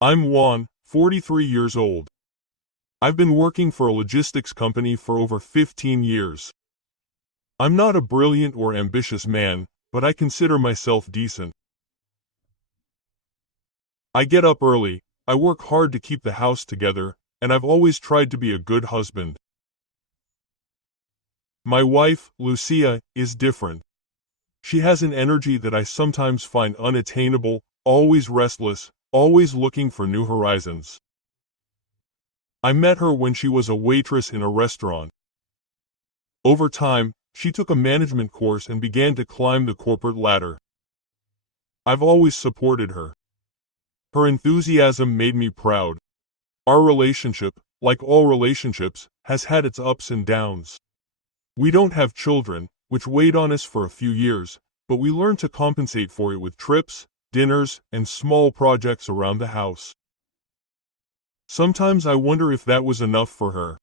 I'm Juan, 43 years old. I've been working for a logistics company for over 15 years. I'm not a brilliant or ambitious man, but I consider myself decent. I get up early, I work hard to keep the house together, and I've always tried to be a good husband. My wife, Lucia, is different. She has an energy that I sometimes find unattainable, always restless, always looking for new horizons. I met her when she was a waitress in a restaurant. Over time, she took a management course and began to climb the corporate ladder. I've always supported her. Her enthusiasm made me proud. Our relationship, like all relationships, has had its ups and downs. We don't have children, which weighed on us for a few years, but we learned to compensate for it with trips, dinners, and small projects around the house. Sometimes I wonder if that was enough for her.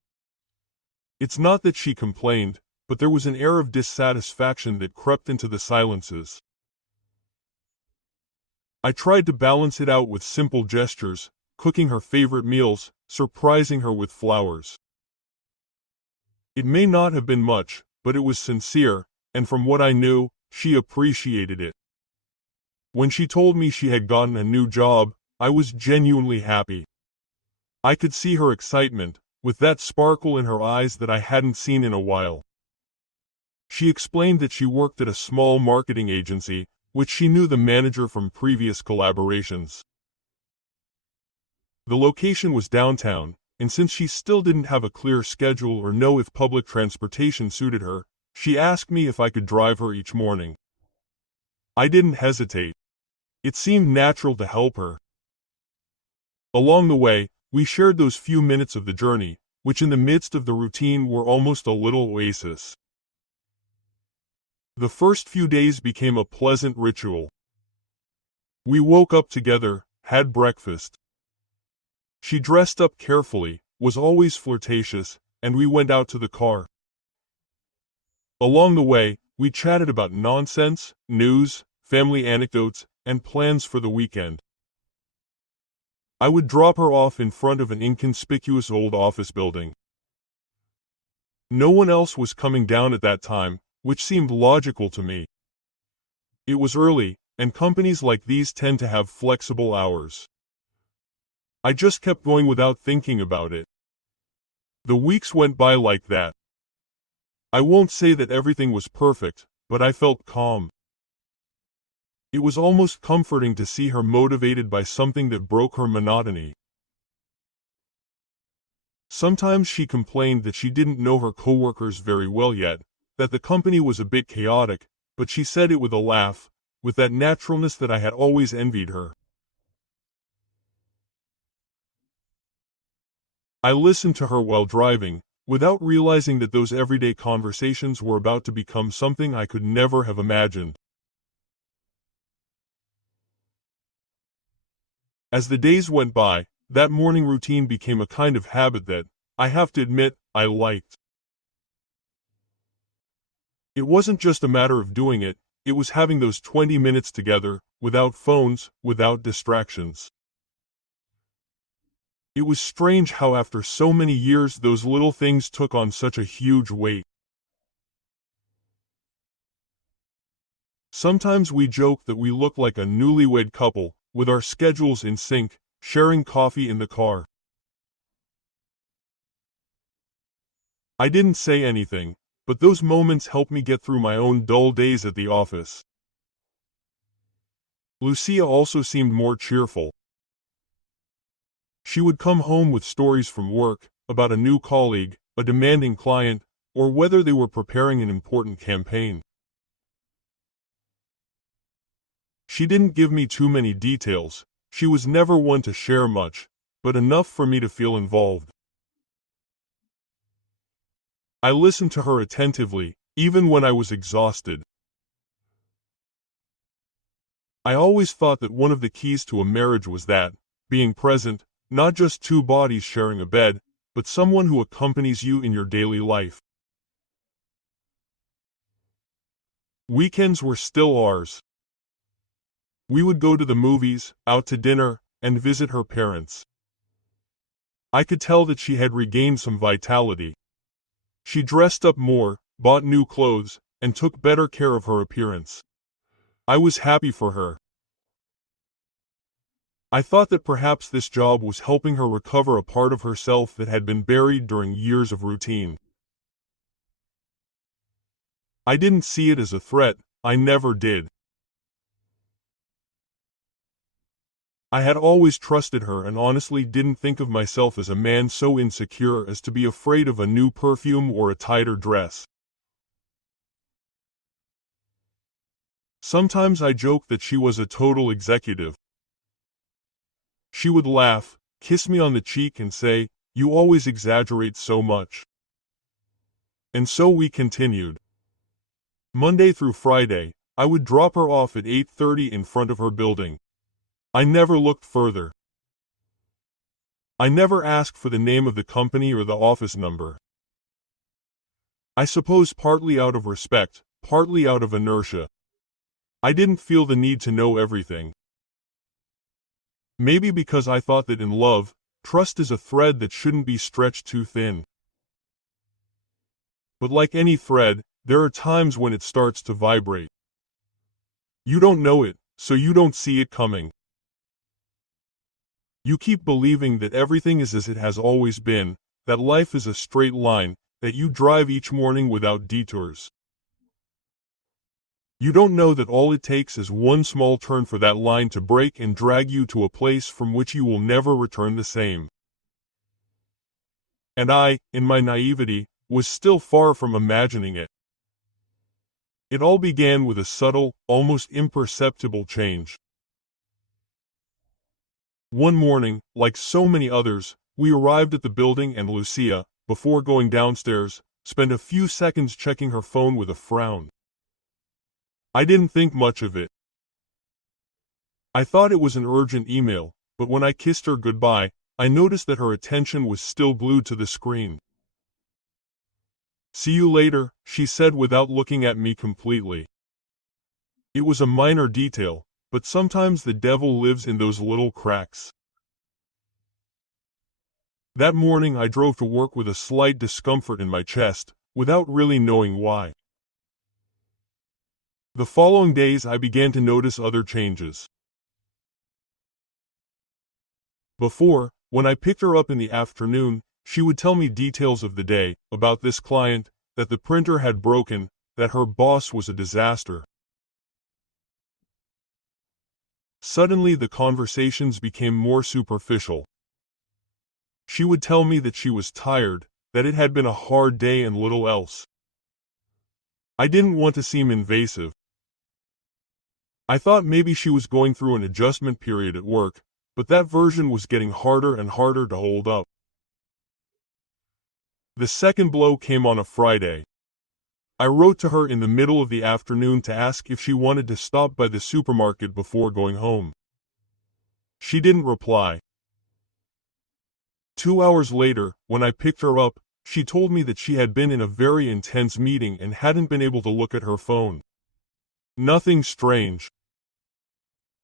It's not that she complained, but there was an air of dissatisfaction that crept into the silences. I tried to balance it out with simple gestures, cooking her favorite meals, surprising her with flowers. It may not have been much, but it was sincere, and from what I knew, she appreciated it. When she told me she had gotten a new job, I was genuinely happy. I could see her excitement, with that sparkle in her eyes that I hadn't seen in a while. She explained that she worked at a small marketing agency, which she knew the manager from previous collaborations. The location was downtown, and since she still didn't have a clear schedule or know if public transportation suited her, she asked me if I could drive her each morning. I didn't hesitate. It seemed natural to help her. Along the way, we shared those few minutes of the journey, which in the midst of the routine were almost a little oasis. The first few days became a pleasant ritual. We woke up together, had breakfast. She dressed up carefully, was always flirtatious, and we went out to the car. Along the way, we chatted about nonsense, news, family anecdotes, and plans for the weekend. I would drop her off in front of an inconspicuous old office building. No one else was coming down at that time, which seemed logical to me. It was early, and companies like these tend to have flexible hours. I just kept going without thinking about it. The weeks went by like that. I won't say that everything was perfect, but I felt calm. It was almost comforting to see her motivated by something that broke her monotony. Sometimes she complained that she didn't know her coworkers very well yet, that the company was a bit chaotic, but she said it with a laugh, with that naturalness that I had always envied her. I listened to her while driving, without realizing that those everyday conversations were about to become something I could never have imagined. As the days went by, that morning routine became a kind of habit that, I have to admit, I liked. It wasn't just a matter of doing it, it was having those 20 minutes together, without phones, without distractions. It was strange how after so many years those little things took on such a huge weight. Sometimes we joke that we look like a newlywed couple, with our schedules in sync, sharing coffee in the car. I didn't say anything, but those moments helped me get through my own dull days at the office. Lucia also seemed more cheerful. She would come home with stories from work, about a new colleague, a demanding client, or whether they were preparing an important campaign. She didn't give me too many details, she was never one to share much, but enough for me to feel involved. I listened to her attentively, even when I was exhausted. I always thought that one of the keys to a marriage was that, being present, not just two bodies sharing a bed, but someone who accompanies you in your daily life. Weekends were still ours. We would go to the movies, out to dinner, and visit her parents. I could tell that she had regained some vitality. She dressed up more, bought new clothes, and took better care of her appearance. I was happy for her. I thought that perhaps this job was helping her recover a part of herself that had been buried during years of routine. I didn't see it as a threat, I never did. I had always trusted her and honestly didn't think of myself as a man so insecure as to be afraid of a new perfume or a tighter dress. Sometimes I joked that she was a total executive. She would laugh, kiss me on the cheek and say, "You always exaggerate so much." And so we continued. Monday through Friday, I would drop her off at 8:30 in front of her building. I never looked further. I never asked for the name of the company or the office number. I suppose partly out of respect, partly out of inertia. I didn't feel the need to know everything. Maybe because I thought that in love, trust is a thread that shouldn't be stretched too thin. But like any thread, there are times when it starts to vibrate. You don't know it, so you don't see it coming. You keep believing that everything is as it has always been, that life is a straight line, that you drive each morning without detours. You don't know that all it takes is one small turn for that line to break and drag you to a place from which you will never return the same. And I, in my naivety, was still far from imagining it. It all began with a subtle, almost imperceptible change. One morning, like so many others, we arrived at the building and Lucia, before going downstairs, spent a few seconds checking her phone with a frown. I didn't think much of it. I thought it was an urgent email, but when I kissed her goodbye, I noticed that her attention was still glued to the screen. "See you later," she said without looking at me completely. It was a minor detail, but sometimes the devil lives in those little cracks. That morning I drove to work with a slight discomfort in my chest, without really knowing why. The following days I began to notice other changes. Before, when I picked her up in the afternoon, she would tell me details of the day, about this client, that the printer had broken, that her boss was a disaster. Suddenly the conversations became more superficial. She would tell me that she was tired, that it had been a hard day and little else. I didn't want to seem invasive. I thought maybe she was going through an adjustment period at work, but that version was getting harder and harder to hold up. The second blow came on a Friday. I wrote to her in the middle of the afternoon to ask if she wanted to stop by the supermarket before going home. She didn't reply. 2 hours later, when I picked her up, she told me that she had been in a very intense meeting and hadn't been able to look at her phone. Nothing strange.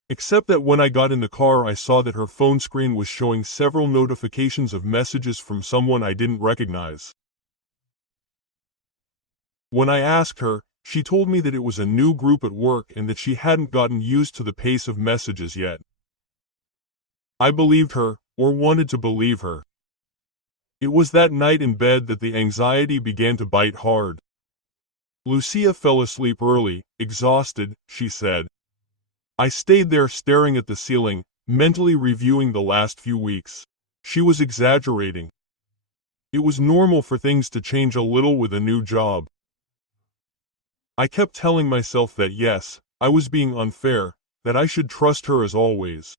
Except that when I got in the car I saw that her phone screen was showing several notifications of messages from someone I didn't recognize. When I asked her, she told me that it was a new group at work and that she hadn't gotten used to the pace of messages yet. I believed her, or wanted to believe her. It was that night in bed that the anxiety began to bite hard. Lucia fell asleep early, exhausted, she said. I stayed there staring at the ceiling, mentally reviewing the last few weeks. She was exaggerating. It was normal for things to change a little with a new job. I kept telling myself that yes, I was being unfair, that I should trust her as always.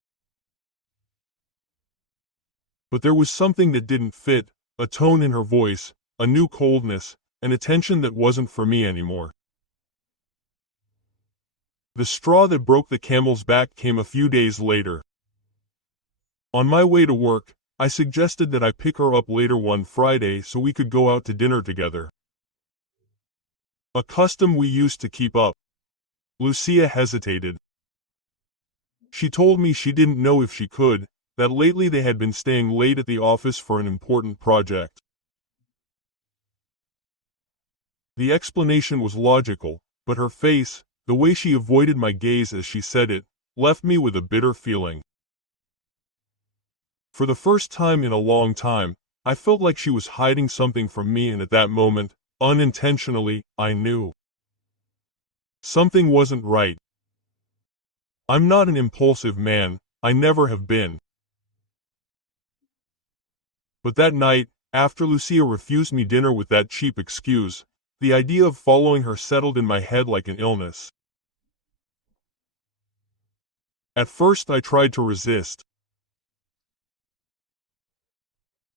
But there was something that didn't fit, a tone in her voice, a new coldness, an attention that wasn't for me anymore. The straw that broke the camel's back came a few days later. On my way to work, I suggested that I pick her up later one Friday so we could go out to dinner together. A custom we used to keep up. Lucia hesitated. She told me she didn't know if she could, that lately they had been staying late at the office for an important project. The explanation was logical, but her face, the way she avoided my gaze as she said it, left me with a bitter feeling. For the first time in a long time, I felt like she was hiding something from me, and at that moment, unintentionally, I knew something wasn't right. I'm not an impulsive man, I never have been. But that night, after Lucia refused me dinner with that cheap excuse, the idea of following her settled in my head like an illness. At first I tried to resist.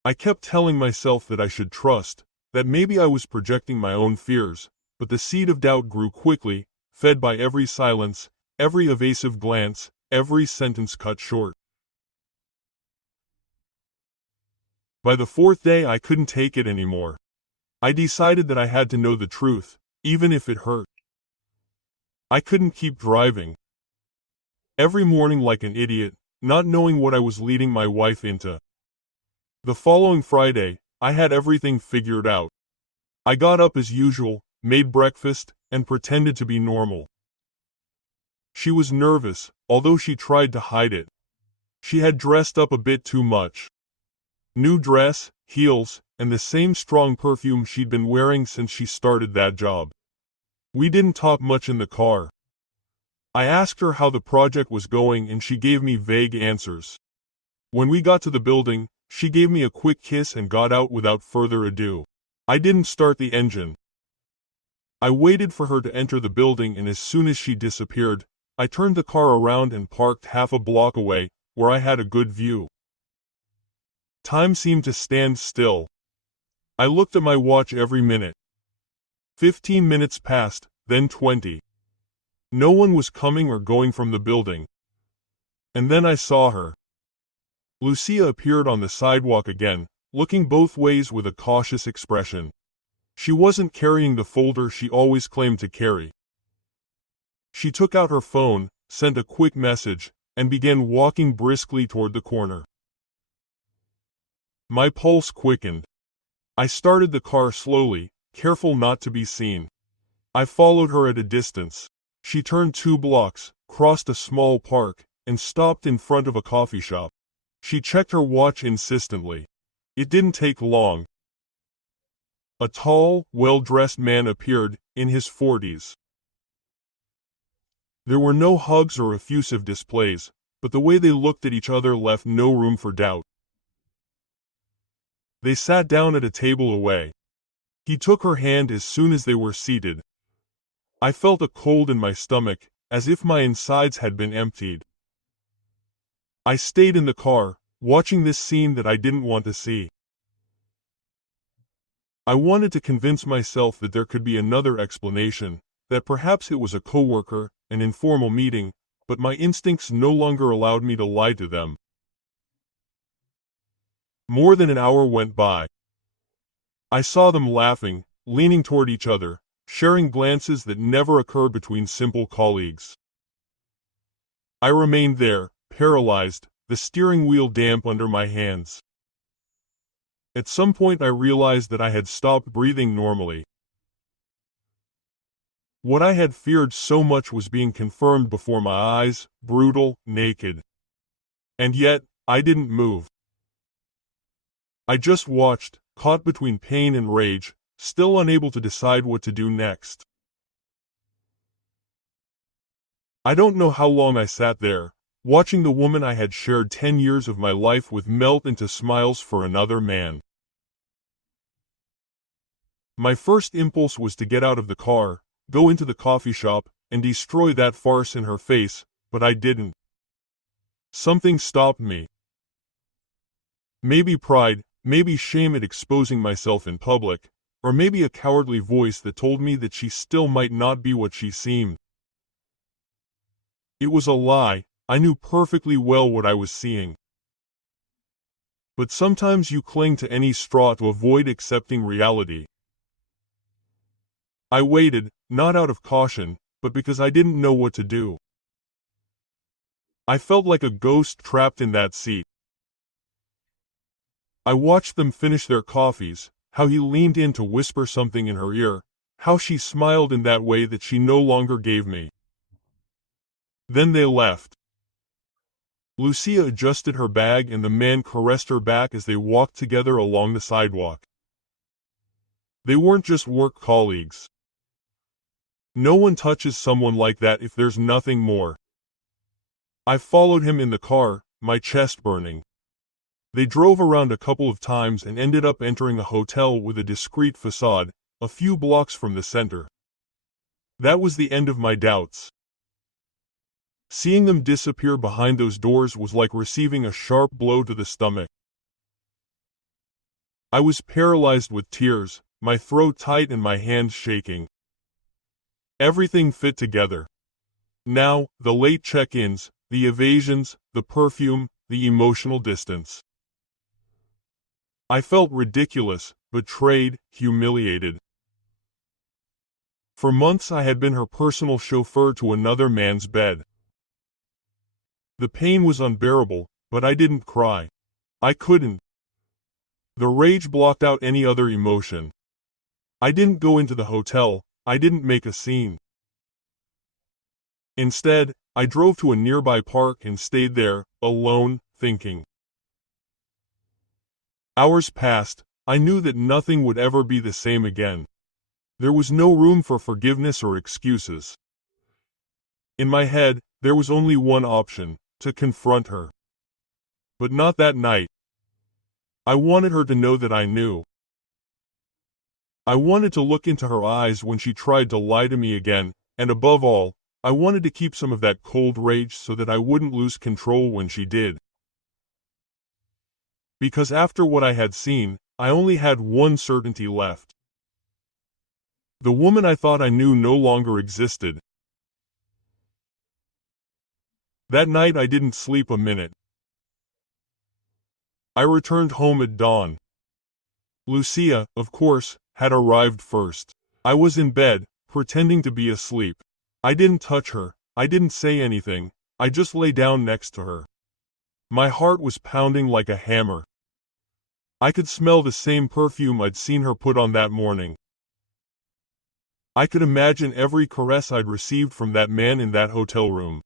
I kept telling myself that I should trust, that maybe I was projecting my own fears, but the seed of doubt grew quickly, fed by every silence, every evasive glance, every sentence cut short. By the fourth day I couldn't take it anymore. I decided that I had to know the truth, even if it hurt. I couldn't keep driving every morning like an idiot, not knowing what I was leading my wife into. The following Friday, I had everything figured out. I got up as usual, made breakfast, and pretended to be normal. She was nervous, although she tried to hide it. She had dressed up a bit too much. New dress, heels, and the same strong perfume she'd been wearing since she started that job. We didn't talk much in the car. I asked her how the project was going and she gave me vague answers. When we got to the building, she gave me a quick kiss and got out without further ado. I didn't start the engine. I waited for her to enter the building, and as soon as she disappeared, I turned the car around and parked half a block away, where I had a good view. Time seemed to stand still. I looked at my watch every minute. 15 minutes passed, then 20. No one was coming or going from the building. And then I saw her. Lucia appeared on the sidewalk again, looking both ways with a cautious expression. She wasn't carrying the folder she always claimed to carry. She took out her phone, sent a quick message, and began walking briskly toward the corner. My pulse quickened. I started the car slowly, careful not to be seen. I followed her at a distance. She turned 2 blocks, crossed a small park, and stopped in front of a coffee shop. She checked her watch insistently. It didn't take long. A tall, well-dressed man appeared, in his 40s. There were no hugs or effusive displays, but the way they looked at each other left no room for doubt. They sat down at a table away. He took her hand as soon as they were seated. I felt a cold in my stomach, as if my insides had been emptied. I stayed in the car, watching this scene that I didn't want to see. I wanted to convince myself that there could be another explanation, that perhaps it was a coworker, an informal meeting, but my instincts no longer allowed me to lie to them. More than an hour went by. I saw them laughing, leaning toward each other, sharing glances that never occur between simple colleagues. I remained there, paralyzed, the steering wheel damp under my hands. At some point I realized that I had stopped breathing normally. What I had feared so much was being confirmed before my eyes, brutal, naked. And yet, I didn't move. I just watched, caught between pain and rage, still unable to decide what to do next. I don't know how long I sat there, watching the woman I had shared 10 years of my life with melt into smiles for another man. My first impulse was to get out of the car, go into the coffee shop, and destroy that farce in her face, but I didn't. Something stopped me. Maybe pride, maybe shame at exposing myself in public, or maybe a cowardly voice that told me that she still might not be what she seemed. It was a lie. I knew perfectly well what I was seeing. But sometimes you cling to any straw to avoid accepting reality. I waited, not out of caution, but because I didn't know what to do. I felt like a ghost trapped in that seat. I watched them finish their coffees, how he leaned in to whisper something in her ear, how she smiled in that way that she no longer gave me. Then they left. Lucia adjusted her bag and the man caressed her back as they walked together along the sidewalk. They weren't just work colleagues. No one touches someone like that if there's nothing more. I followed him in the car, my chest burning. They drove around a couple of times and ended up entering a hotel with a discreet facade, a few blocks from the center. That was the end of my doubts. Seeing them disappear behind those doors was like receiving a sharp blow to the stomach. I was paralyzed with tears, my throat tight and my hands shaking. Everything fit together. Now, the late check-ins, the evasions, the perfume, the emotional distance. I felt ridiculous, betrayed, humiliated. For months I had been her personal chauffeur to another man's bed. The pain was unbearable, but I didn't cry. I couldn't. The rage blocked out any other emotion. I didn't go into the hotel, I didn't make a scene. Instead, I drove to a nearby park and stayed there, alone, thinking. Hours passed, I knew that nothing would ever be the same again. There was no room for forgiveness or excuses. In my head, there was only one option, to confront her. But not that night. I wanted her to know that I knew. I wanted to look into her eyes when she tried to lie to me again, and above all, I wanted to keep some of that cold rage so that I wouldn't lose control when she did. Because after what I had seen, I only had one certainty left. The woman I thought I knew no longer existed. That night I didn't sleep a minute. I returned home at dawn. Lucia, of course, had arrived first. I was in bed, pretending to be asleep. I didn't touch her, I didn't say anything, I just lay down next to her. My heart was pounding like a hammer. I could smell the same perfume I'd seen her put on that morning. I could imagine every caress I'd received from that man in that hotel room.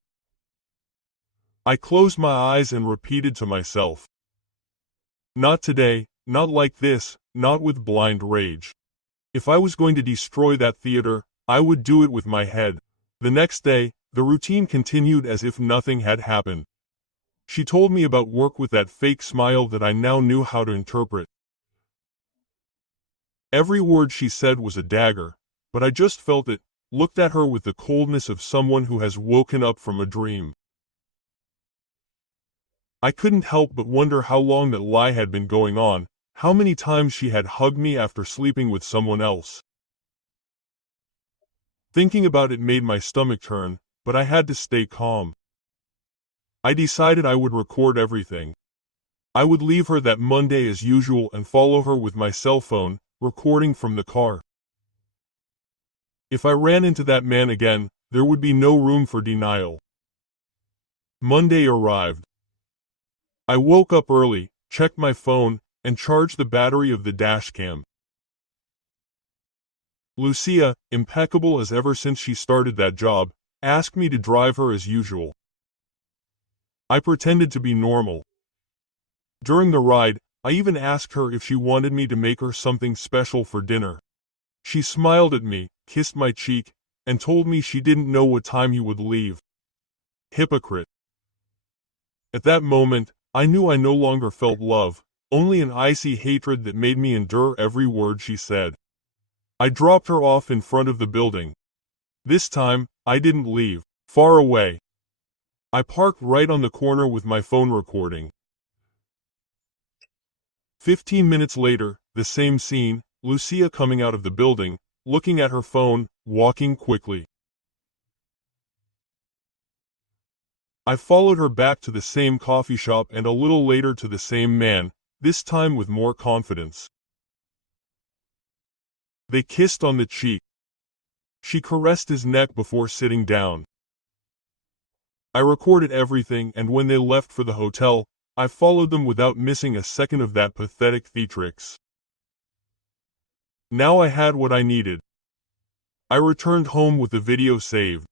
I closed my eyes and repeated to myself. Not today, not like this, not with blind rage. If I was going to destroy that theater, I would do it with my head. The next day, the routine continued as if nothing had happened. She told me about work with that fake smile that I now knew how to interpret. Every word she said was a dagger, but I just felt it, looked at her with the coldness of someone who has woken up from a dream. I couldn't help but wonder how long that lie had been going on, how many times she had hugged me after sleeping with someone else. Thinking about it made my stomach turn, but I had to stay calm. I decided I would record everything. I would leave her that Monday as usual and follow her with my cell phone, recording from the car. If I ran into that man again, there would be no room for denial. Monday arrived. I woke up early, checked my phone, and charged the battery of the dashcam. Lucia, impeccable as ever since she started that job, asked me to drive her as usual. I pretended to be normal. During the ride, I even asked her if she wanted me to make her something special for dinner. She smiled at me, kissed my cheek, and told me she didn't know what time he would leave. Hypocrite. At that moment, I knew I no longer felt love, only an icy hatred that made me endure every word she said. I dropped her off in front of the building. This time, I didn't leave. Far away. I parked right on the corner with my phone recording. 15 minutes later, the same scene, Lucia coming out of the building, looking at her phone, walking quickly. I followed her back to the same coffee shop and a little later to the same man, this time with more confidence. They kissed on the cheek. She caressed his neck before sitting down. I recorded everything, and when they left for the hotel, I followed them without missing a second of that pathetic theatrics. Now I had what I needed. I returned home with the video saved.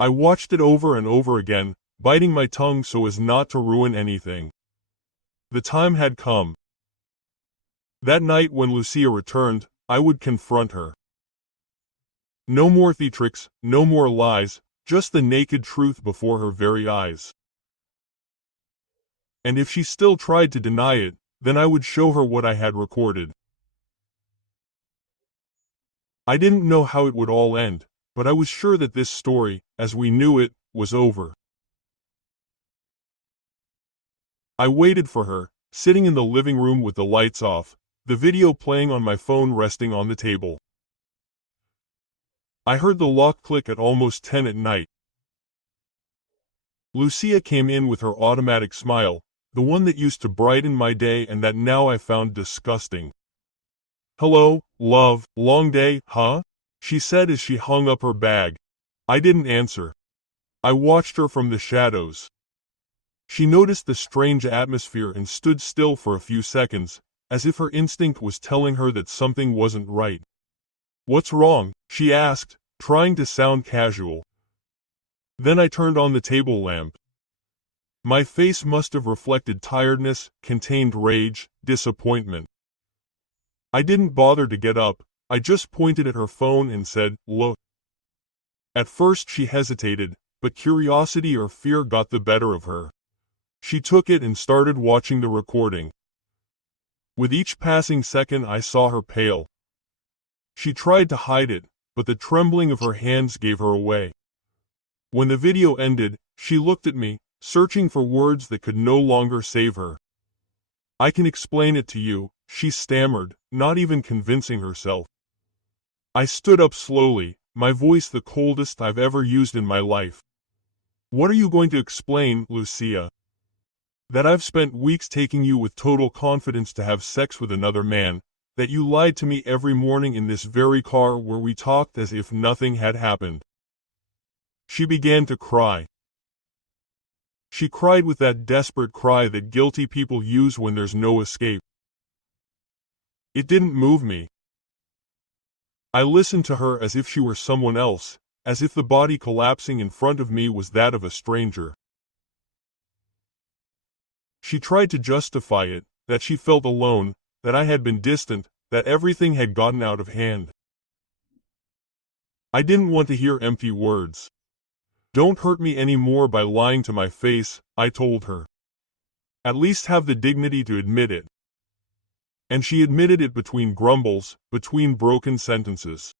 I watched it over and over again, biting my tongue so as not to ruin anything. The time had come. That night when Lucia returned, I would confront her. No more theatrics, no more lies, just the naked truth before her very eyes. And if she still tried to deny it, then I would show her what I had recorded. I didn't know how it would all end, but I was sure that this story, as we knew it, was over. I waited for her, sitting in the living room with the lights off, the video playing on my phone resting on the table. I heard the lock click at almost 10 at night. Lucia came in with her automatic smile, the one that used to brighten my day and that now I found disgusting. "Hello, love, long day, huh?" she said as she hung up her bag. I didn't answer. I watched her from the shadows. She noticed the strange atmosphere and stood still for a few seconds, as if her instinct was telling her that something wasn't right. "What's wrong?" she asked, trying to sound casual. Then I turned on the table lamp. My face must have reflected tiredness, contained rage, disappointment. I didn't bother to get up, I just pointed at her phone and said, "Look." At first she hesitated, but curiosity or fear got the better of her. She took it and started watching the recording. With each passing second I saw her pale. She tried to hide it, but the trembling of her hands gave her away. When the video ended, she looked at me, searching for words that could no longer save her. "I can explain it to you," she stammered, not even convincing herself. I stood up slowly, my voice the coldest I've ever used in my life. "What are you going to explain, Lucia?" "That I've spent weeks taking you with total confidence to have sex with another man, that you lied to me every morning in this very car where we talked as if nothing had happened." She began to cry. She cried with that desperate cry that guilty people use when there's no escape. It didn't move me. I listened to her as if she were someone else, as if the body collapsing in front of me was that of a stranger. She tried to justify it, that she felt alone, that I had been distant, that everything had gotten out of hand. I didn't want to hear empty words. "Don't hurt me any more by lying to my face," I told her. "At least have the dignity to admit it." And she admitted it between grumbles, between broken sentences.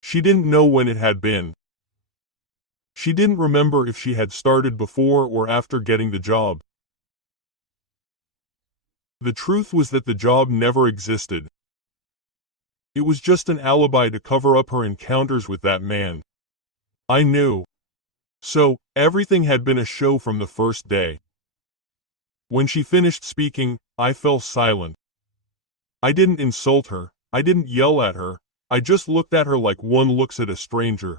She didn't know when it had been. She didn't remember if she had started before or after getting the job. The truth was that the job never existed. It was just an alibi to cover up her encounters with that man. I knew. So, everything had been a show from the first day. When she finished speaking, I fell silent. I didn't insult her, I didn't yell at her, I just looked at her like one looks at a stranger.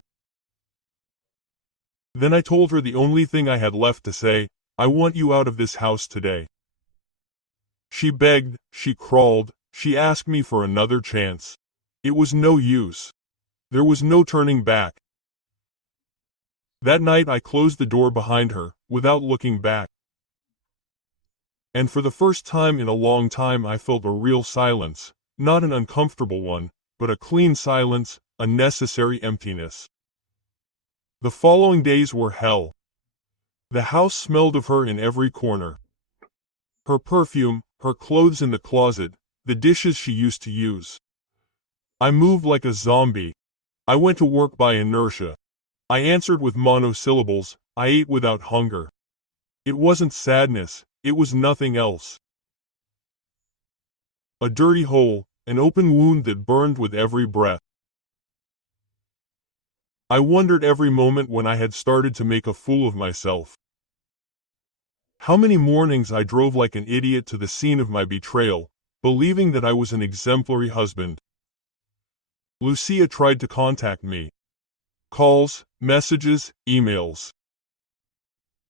Then I told her the only thing I had left to say: "I want you out of this house today." She begged, she crawled, she asked me for another chance. It was no use. There was no turning back. That night I closed the door behind her, without looking back. And for the first time in a long time I felt a real silence, not an uncomfortable one, but a clean silence, a necessary emptiness. The following days were hell. The house smelled of her in every corner. Her perfume, her clothes in the closet, the dishes she used to use. I moved like a zombie. I went to work by inertia. I answered with monosyllables, I ate without hunger. It wasn't sadness, it was nothing else. A dirty hole, an open wound that burned with every breath. I wondered every moment when I had started to make a fool of myself. How many mornings I drove like an idiot to the scene of my betrayal, believing that I was an exemplary husband. Lucia tried to contact me. Calls, messages, emails.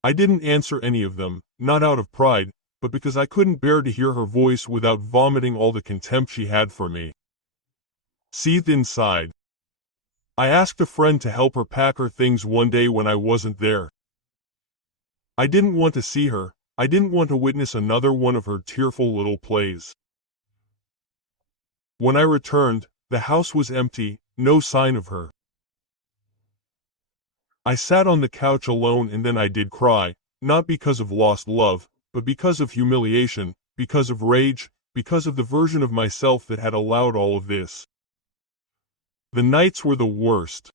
I didn't answer any of them, not out of pride, but because I couldn't bear to hear her voice without vomiting all the contempt she had for me. Seethed inside. I asked a friend to help her pack her things one day when I wasn't there. I didn't want to see her. I didn't want to witness another one of her tearful little plays. When I returned, the house was empty, no sign of her. I sat on the couch alone and then I did cry, not because of lost love, but because of humiliation, because of rage, because of the version of myself that had allowed all of this. The nights were the worst.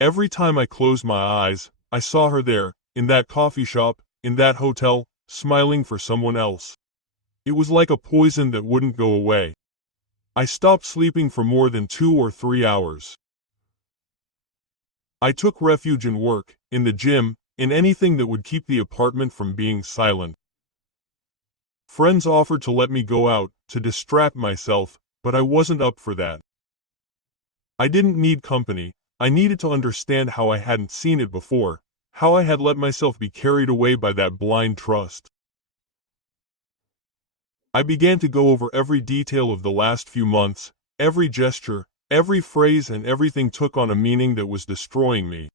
Every time I closed my eyes, I saw her there, in that coffee shop, in that hotel, smiling for someone else. It was like a poison that wouldn't go away. I stopped sleeping for more than 2 or 3 hours. I took refuge in work, in the gym, in anything that would keep the apartment from being silent. Friends offered to let me go out, to distract myself, but I wasn't up for that. I didn't need company. I needed to understand how I hadn't seen it before, how I had let myself be carried away by that blind trust. I began to go over every detail of the last few months, every gesture, every phrase, and everything took on a meaning that was destroying me.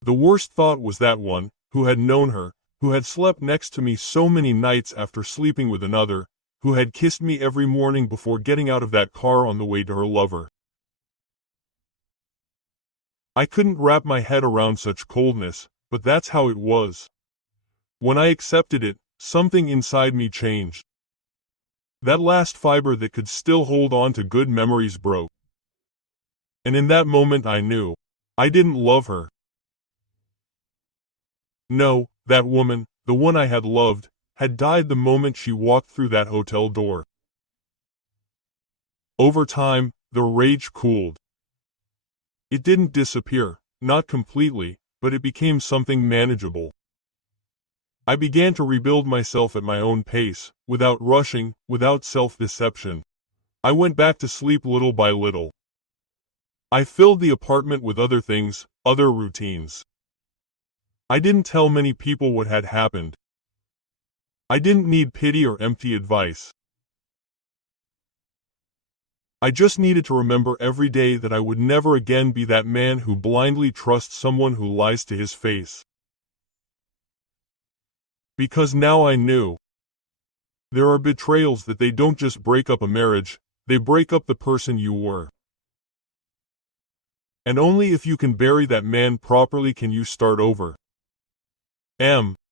The worst thought was that one, who had known her, who had slept next to me so many nights after sleeping with another, who had kissed me every morning before getting out of that car on the way to her lover. I couldn't wrap my head around such coldness, but that's how it was. When I accepted it, something inside me changed. That last fiber that could still hold on to good memories broke. And in that moment I knew. I didn't love her. No, that woman, the one I had loved, had died the moment she walked through that hotel door. Over time, the rage cooled. It didn't disappear, not completely, but it became something manageable. I began to rebuild myself at my own pace, without rushing, without self-deception. I went back to sleep little by little. I filled the apartment with other things, other routines. I didn't tell many people what had happened. I didn't need pity or empty advice. I just needed to remember every day that I would never again be that man who blindly trusts someone who lies to his face. Because now I knew. There are betrayals that they don't just break up a marriage, they break up the person you were. And only if you can bury that man properly can you start over.